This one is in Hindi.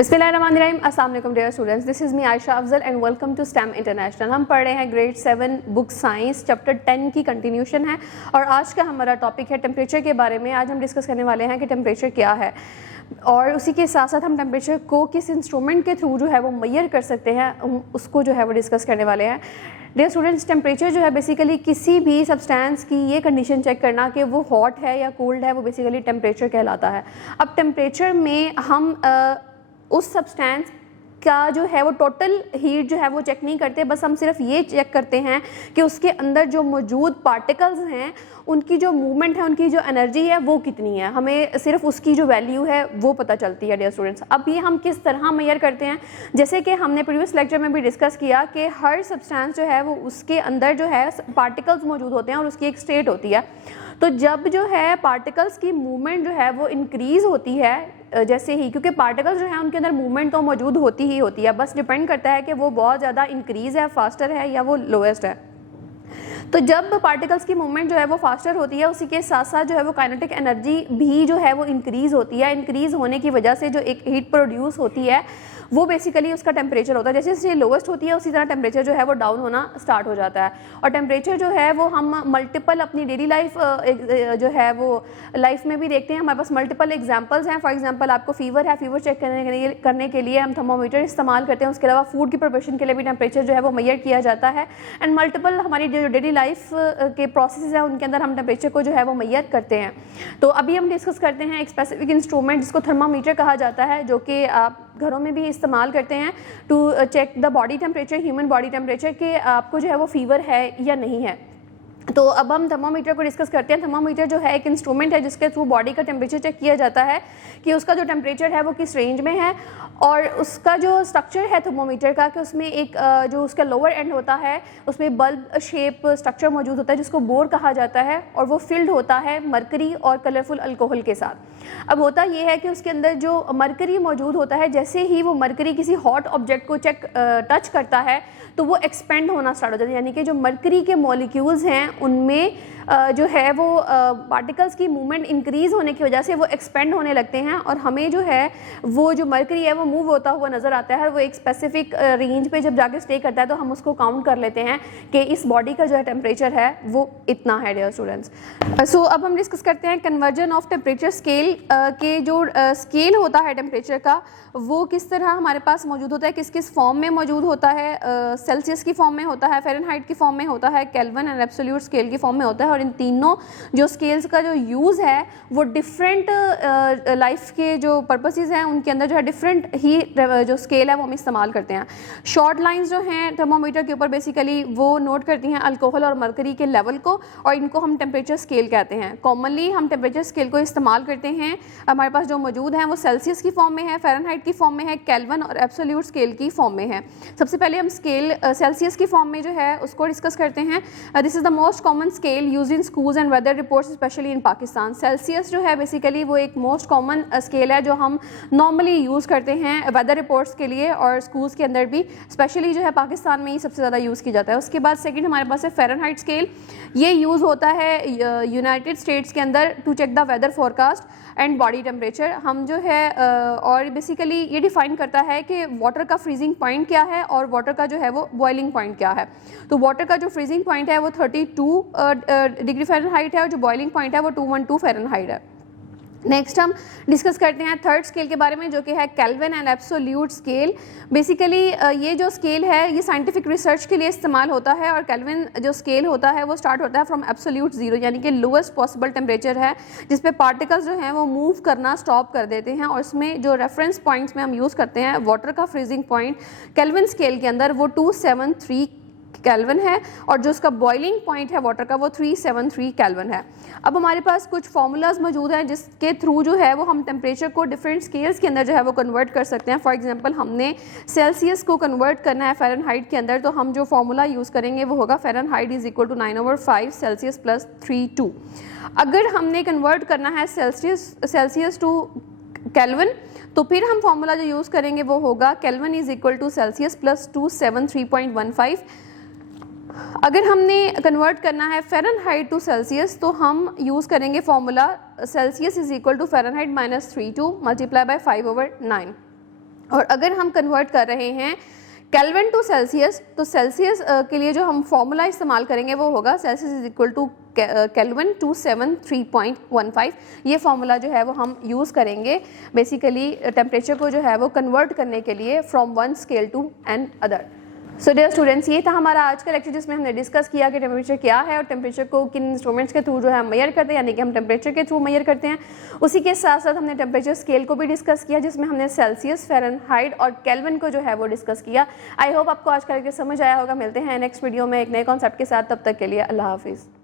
बिस्मिल्लाहिर्रहमानिर्रहीम, अस्सलाम वालेकुम dear students, this is me Ayesha Afzal and welcome to STEM International. हम पढ़ रहे हैं ग्रेड 7 बुक साइंस चैप्टर 10 की कंटिन्यूशन है और आज का हमारा टॉपिक है टेम्परेचर के बारे में। आज हम डिस्कस करने वाले हैं कि टेम्परेचर क्या है और उसी के साथ साथ हम टेम्परेचर को किस इंस्ट्रूमेंट के थ्रू जो है वो मेजर कर सकते हैं, उसको जो है वो डिस्कस करने वाले हैं। डियर स्टूडेंट्स, टेम्परेचर जो है बेसिकली किसी भी सब्सटेंस की ये कंडीशन चेक करना कि वो हॉट है या कोल्ड है, वो बेसिकली टेम्परेचर कहलाता है। अब टेम्परेचर में हम उस सब्सटेंस का जो है वो टोटल हीट जो है वो चेक नहीं करते, बस हम सिर्फ ये चेक करते हैं कि उसके अंदर जो मौजूद पार्टिकल्स हैं उनकी जो मूवमेंट है, उनकी जो एनर्जी है वो कितनी है, हमें सिर्फ उसकी जो वैल्यू है वो पता चलती है। डियर स्टूडेंट्स, अब ये हम किस तरह मेजर करते हैं, जैसे कि हमने प्रीवियस लेक्चर में भी डिस्कस किया कि हर सब्सटेंस जो है वो उसके अंदर जो है पार्टिकल्स मौजूद होते हैं और उसकी एक स्टेट होती है। तो जब जो है पार्टिकल्स की मूवमेंट जो है वो इंक्रीज़ होती है जैसे ही, क्योंकि पार्टिकल्स जो है उनके अंदर मूवमेंट तो मौजूद होती ही होती है, बस डिपेंड करता है कि वो बहुत ज़्यादा इंक्रीज़ है, फास्टर है या वो लोएस्ट है। तो जब पार्टिकल्स की मूवमेंट जो है वो फास्टर होती है, उसी के साथ साथ जो है वो काइनेटिक एनर्जी भी जो है वो इंक्रीज़ होती है। इंक्रीज़ होने की वजह से जो एक हीट प्रोड्यूस होती है वो बेसिकली उसका टेम्परेचर होता है। जैसे जैसे लोवेस्ट होती है उसी तरह टेम्परेचर जो है वो डाउन होना स्टार्ट हो जाता है। और टेम्परेचर जो है वो हम मल्टीपल अपनी डेली लाइफ जो है वो लाइफ में भी देखते हैं। हमारे पास मल्टीपल एग्जांपल्स हैं। फॉर एग्जांपल आपको फीवर है, फीवर चेक करने के लिए हम थर्मोमीटर इस्तेमाल करते हैं। उसके अलावा फूड की प्रिपरेशन के लिए भी टेम्परेचर जो है वो मेजर किया जाता है। एंड मल्टीपल हमारी जो डेली लाइफ के प्रोसेस हैं उनके अंदर हम टेम्परेचर को जो है वो मेजर करते हैं। तो अभी हम डिस्कस करते हैं एक स्पेसिफिक इंस्ट्रूमेंट जिसको थर्मामीटर कहा जाता है, जो कि आप घरों में भी इस्तेमाल करते हैं to check the body temperature, human body temperature, कि आपको जो है वो फीवर है या नहीं है। तो अब हम थर्मोमीटर को डिस्कस करते हैं। थर्मोमीटर जो है एक इंस्ट्रूमेंट है जिसके थ्रू बॉडी का टेम्परेचर चेक किया जाता है कि उसका जो टेम्परेचर है वो किस रेंज में है। और उसका जो स्ट्रक्चर है थर्मोमीटर का, कि उसमें एक जो उसका लोअर एंड होता है उसमें बल्ब शेप स्ट्रक्चर मौजूद होता है जिसको बोर कहा जाता है, और वो फिल्ड होता है मरकरी और कलरफुल अल्कोहल के साथ। अब होता ये है कि उसके अंदर जो मरकरी मौजूद होता है, जैसे ही वो मरकरी किसी हॉट ऑब्जेक्ट को टच करता है तो वो एक्सपेंड होना स्टार्ट हो जाता है, यानी कि जो मरकरी के मॉलिक्यूल्स हैं उनमें जो है वो पार्टिकल्स की मूवमेंट इंक्रीज़ होने की वजह से वो एक्सपेंड होने लगते हैं और हमें जो है वो जो मरकरी है वो मूव होता हुआ नज़र आता है। और वो एक स्पेसिफिक रेंज पे जब जाके स्टे करता है तो हम उसको काउंट कर लेते हैं कि इस बॉडी का जो है टेम्परेचर है वो इतना है। डियर स्टूडेंट्स, सो अब हम डिस्कस करते हैं कन्वर्जन ऑफ टेम्परेचर स्केल के जो स्केल होता है टेम्परेचर का वो किस तरह हमारे पास मौजूद होता है, किस किस फॉर्म में मौजूद होता है। सेल्सियस की फॉर्म में होता है, फ़ारेनहाइट की फॉर्म में होता है, केल्विन एंड एब्सोल्यूट स्केल की फॉर्म में होता है। और इन तीनों जो स्केल्स का जो यूज़ है वो डिफरेंट लाइफ के जो पर्पसेस हैं उनके अंदर जो है डिफरेंट ही जो स्केल है वो हम इस्तेमाल करते हैं। शॉर्ट लाइंस जो हैं थर्मोमीटर के ऊपर बेसिकली वो नोट करती हैं अल्कोहल और मरकरी के लेवल को, और इनको हम टेम्परेचर स्केल कहते हैं। कॉमनली हम टेम्परेचर स्केल को इस्तेमाल करते हैं, हमारे पास जो मौजूद हैं वो सेल्सियस की फॉर्म में है, फ़ारेनहाइट की फॉर्म में है, केल्विन और एब्सोल्यूट स्केल की फॉर्म में है। सबसे पहले हम स्केल सेल्सियस की फॉर्म में जो है उसको डिस्कस करते हैं। This is the most common scale used in schools and weather reports specially in Pakistan. Celsius जो है बेसिकली वो एक मोस्ट कॉमन स्केल है जो हम नॉर्मली यूज़ करते हैं वेदर रिपोर्ट्स के लिए, और स्कूल्स के अंदर भी स्पेशली जो है पाकिस्तान में ही सबसे ज़्यादा यूज़ की जाता है। उसके बाद सेकंड हमारे पास है फ़ारेनहाइट स्केल। ये यूज़ होता है यूनाइटेड स्टेट्स के अंदर to check the weather forecast and body temperature. हम जो है और बेसिकली ये डिफाइन करता है कि वाटर का फ्रीजिंग पॉइंट क्या है और वाटर का जो है वो बॉइलिंग पॉइंट क्या है। तो वाटर का जो फ्रीजिंग पॉइंट है वो 32 डिग्री फ़ारेनहाइट है और जो बॉइलिंग पॉइंट है वो 212 फ़ारेनहाइट है। नेक्स्ट हम डिस्कस करते हैं थर्ड स्केल के बारे में, जो कि है kelvin and absolute scale. Basically ये जो स्केल है ये साइंटिफिक रिसर्च के लिए इस्तेमाल होता है, और केल्विन जो स्केल होता है वो स्टार्ट होता है फ्रॉम एब्सोल्यूट ज़ीरो, यानी कि लोएस्ट पॉसिबल टेम्परेचर है जिस पे पार्टिकल्स जो हैं वो मूव करना स्टॉप कर देते हैं। और इसमें जो रेफरेंस पॉइंट्स में हम यूज़ करते हैं वाटर का फ्रीजिंग पॉइंट केल्विन स्केल के अंदर वो 273 केल्विन है, और जो उसका बॉइलिंग पॉइंट है वाटर का वो 373 केल्विन है। अब हमारे पास कुछ फार्मूलाज मौजूद हैं जिसके थ्रू जो है वो हम टेम्परेचर को डिफरेंट स्केल्स के अंदर जो है वो कन्वर्ट कर सकते हैं। फॉर एग्जांपल हमने सेल्सियस को कन्वर्ट करना है फ़ारेनहाइट के अंदर, तो हम जो फार्मूला यूज़ करेंगे वो होगा Fahrenheit is equal to 9/5 Celsius plus 3/2। अगर हमने कन्वर्ट करना है सेल्सियस टू केल्विन तो फिर हम फार्मूला जो यूज़ करेंगे वो होगा Kelvin is equal to Celsius plus 273.15। अगर हमने कन्वर्ट करना है फ़ारेनहाइट टू सेल्सियस तो हम यूज़ करेंगे formula Celsius is equal to Fahrenheit -32 multiply by 5/9। और अगर हम कन्वर्ट कर रहे हैं केल्विन टू सेल्सियस, तो सेल्सियस के लिए जो हम फॉर्मूला इस्तेमाल करेंगे वो होगा Celsius is equal to Kelvin 273.15। ये फार्मूला जो है वो हम यूज़ करेंगे बेसिकली टेम्परेचर को जो है वो कन्वर्ट करने के लिए from one scale to another. So dear students, ये था हमारा आज का लेक्चर जिसमें हमने डिस्कस किया कि टेम्परेचर क्या है और टेम्परेचर को किन इंस्ट्रूमेंट्स के थ्रू जो है हम मेजर करते हैं, यानी कि हम टेम्परेचर के थ्रू मेजर करते हैं। उसी के साथ साथ हमने टेम्परेचर स्केल को भी डिस्कस किया जिसमें हमने सेल्सियस, फ़ारेनहाइट और केल्विन को जो है वो डिस्कस किया। आई होप आपको आज का लेक्चर समझ आया होगा। मिलते हैं नेक्स्ट वीडियो में एक नए कॉन्सेप्ट के साथ, तब तक के लिए अल्लाह हाफिज़।